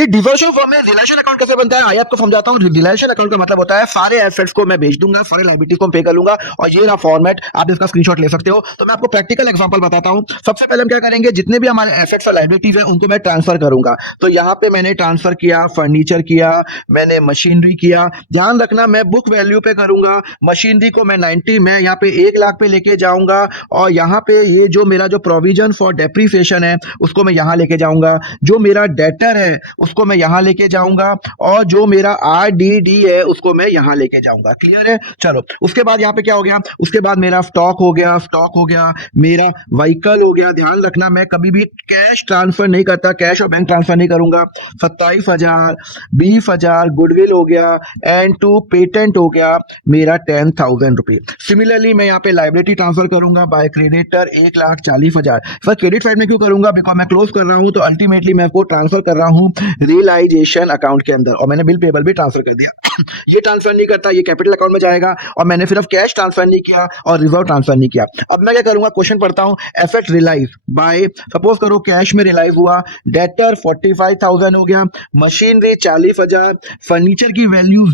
ये डिवर्शन फॉर्म में realisation account कैसे बनता है, आइए आपको समझाता हूँ। रिलेशन अकाउंट का मतलब होता है सारे एसेट्स को मैं बेच दूंगा, सारे लायबिलिटीज को पे कर लूंगा, और ये रहा फॉर्मेट, आप इसका स्क्रीनशॉट ले सकते हो। तो मैं आपको प्रैक्टिकल एग्जांपल बताता हूँ। सबसे पहले हम क्या करेंगे, जितने भी हमारे एसेट्स और लायबिलिटीज है उनको मैं ट्रांसफर करूंगा। तो यहाँ पे मैंने ट्रांसफर किया, फर्नीचर किया, मैंने मशीनरी किया। ध्यान रखना मैं बुक वैल्यू पे करूंगा। मशीनरी को मैं 90, मैं यहाँ पे 1 लाख पे लेके जाऊंगा, और यहाँ पे ये जो मेरा जो प्रोविजन फॉर डेप्रीसिएशन है उसको मैं यहाँ लेके जाऊंगा। जो मेरा डेटर है उसको मैं यहाँ लेके जाऊंगा, और जो मेरा RDD है उसको मैं यहाँ लेके जाऊंगा। क्लियर है? चलो, उसके बाद यहाँ पे क्या हो गया, उसके बाद मेरा स्टॉक हो गया, मेरा व्हीकल हो गया। ध्यान रखना मैं कभी भी कैश ट्रांसफर नहीं करता, कैश और बैंक ट्रांसफर नहीं करूंगा। 27,000, 20,000 गुडविल हो गया, एंड टू पेटेंट हो गया मेरा 10,000 रुपए। सिमिलरली मैं यहाँ पे लाइबिलिटी ट्रांसफर करूंगा by creditor 1,40,000। Sir credit side में क्यों करूंगा, बिकॉज मैं क्लोज कर रहा हूं, तो अल्टीमेटली मैं आपको ट्रांसफर कर रहा हूं रियलाइजेशन अकाउंट के अंदर, और मैंने बिल पेबल भी ट्रांसफर कर दिया। ये ट्रांसफर नहीं करता, ये कैपिटल अकाउंट में जाएगा, और मैंने सिर्फ कैश ट्रांसफर नहीं किया और रिजर्व ट्रांसफर नहीं किया। अब मैं क्या करूंगा, क्वेश्चन पढ़ता हूं। एसेट रियलाइज बाय, सपोज करो कैश में रियलाइज हुआ, डेटर 45,000 हो गया, मशीनरी 40,000, फर्नीचर की वैल्यू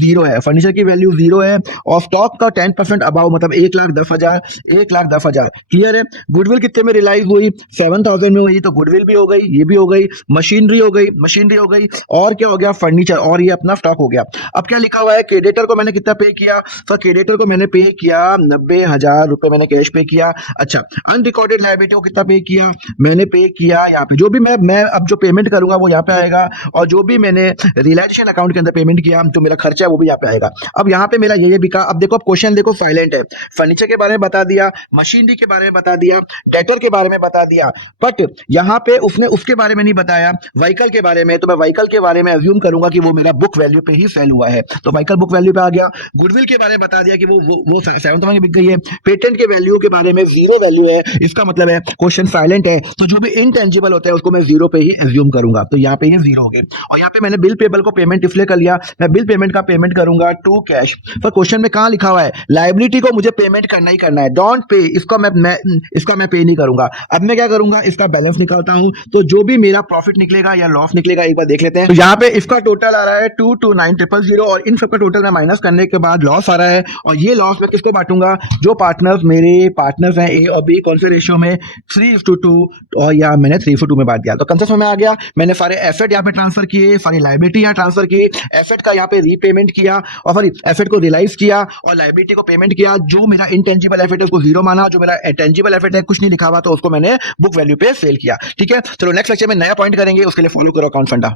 0 है, और स्टॉक का 10% अबाव मतलब 1,10,000, 1,10,000। क्लियर है? गुडविल कितने में रियलाइज हुई, 7,000 में हुई, तो गुडविल भी हो गई, ये भी हो गई, मशीनरी हो गई, और क्या हो गया, फर्नीचर, और ये अपना स्टॉक हो गया। अब क्या लिखा हुआ है, क्रेडिटर को मैंने कितना पे किया, तो क्रेडिटर को मैंने पे किया 90,000 रुपए, मैंने कैश पे किया। अच्छा, अनरिकॉर्डेड लायबिलिटी को कितना पे किया, मैंने पे किया यहाँ पे, जो भी मैं अब जो पेमेंट करूंगा वो यहाँ पे आएगा, और जो भी मैंने रियलाइजेशन अकाउंट के अंदर पेमेंट किया, जो मेरा खर्चा है वो भी यहाँ पे आएगा। अब यहाँ पे मेरा ये बिका। अब देखो, अब क्वेश्चन देखो साइलेंट है। फर्नीचर के बारे में बता दिया, मशीनरी के बारे में बता दिया, डेटर के बारे में बता दिया, बट यहाँ पे उसने उसके बारे में नहीं बताया, व्हीकल के बारे में। तो मैं व्हीकल के बारे में अज्यूम करूंगा कि वो मेरा बुक वैल्यू पे ही सेल हुआ है, तो व्हीकल बुक वैल्यू पे आ गया। गुडविल के बारे में बता दिया कि वो 7,000 की बिक गई है। पेटेंट के वैल्यू के बारे में 0 वैल्यू है, इसका मतलब है क्वेश्चन साइलेंट है, तो जो भी इनटेंजिबल होता है उसको मैं 0 पे ही अज्यूम करूंगा, तो यहाँ पे ये 0 हो गए। और यहाँ पे मैंने बिल पेबल को पेमेंट इसलिए कर लिया, मैं बिल पेमेंट का पेमेंट करूंगा टू कैश। पर क्वेश्चन में कहां लिखा हुआ है, लायबिलिटी को मुझे पेमेंट करना ही करना है, डोंट पे, इसका मैं पे नहीं करूंगा। अब मैं क्या करूंगा, इसका बैलेंस निकालता हूं, तो जो भी मेरा प्रॉफिट निकलेगा या लॉस निकलेगा एक बार देख लेते हैं। तो यहाँ पे इसका टोटल आ रहा है 229,000, और इन सबका टोटल मैं माइनस करने के बाद लॉस आ रहा है, और ये लॉस मैं किसको बांटूंगा, जो पार्टनर्स मेरे पार्टनर्स हैं ए और बी, कौन से रेशियो में, 3:2, और यहाँ मैंने 3:2 में बांट दिया। तो कंसेप्ट में आ गया, मैंने सारे एसेट यहाँ पे ट्रांसफर किए, सारी लायबिलिटी यहाँ ट्रांसफर की, एसेट का यहाँ पे रीपेमेंट किया, और सॉरी एसेट को रियलाइज किया, और लायबिलिटी को पेमेंट किया। जो मेरा इंटेंजिबल एसेट है उसको 0 माना, जो मेरा टेंजिबल एसेट है कुछ नहीं लिखा हुआ तो उसको मैंने बुक वैल्यू पे सेल किया। ठीक है, चलो नेक्स्ट लेक्चर में नया पॉइंट करेंगे, उसके लिए फॉलो करो अकाउंट फंडा।